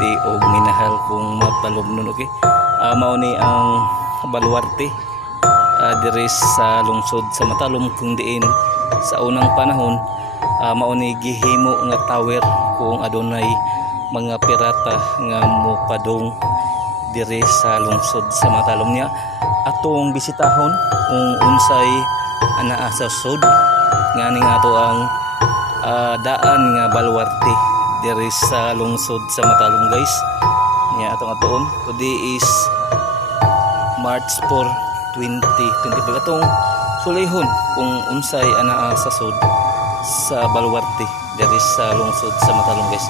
pagpamati o minahal kung matalog nun. Okay, mao ni ang baluarte dire sa lungsod sa Matalom, kung diin sa unang panahon mao ni gihimo nga tower kung adunay mga pirata nga mopadong dire sa lungsod sa Matalom niya. Atong bisitahon kung unsay anaa sa sud ngani nga ato ang daan nga baluarte dire sa lungsod sa Matalom, guys. Niya atong atoon today is March 4, 2025. Atong sulihon kung unsay anaa sa sud sa baluarte dire sa lungsod sa Matalom, guys.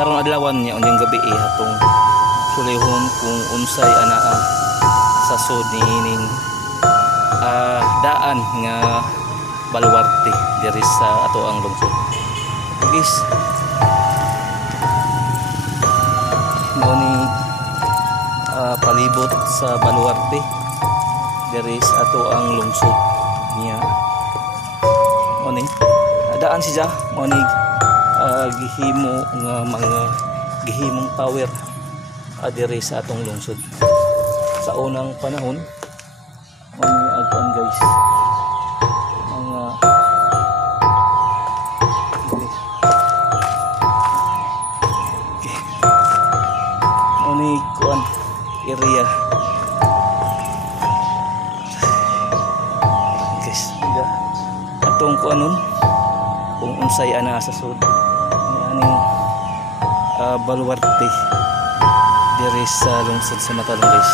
Karon adlawan niya unyang gabi atong sulihon kung unsay anaa sa sud niining daan nga baluarte dire sa ato ang lungsod, guys. Mao ni palibot sa baluarte dire sa ato ang lungsod niya. Mao ni daan siya, mao ni gihimo nga mga gihimong tower dire sa atong lungsod sa unang panahon. Mao ni agkuan, guys, mga mao ni kuan area, guys. Atong kuanon kung unsay ana sa sud aning baluarte dire sa lungsod sa Matalom, guys.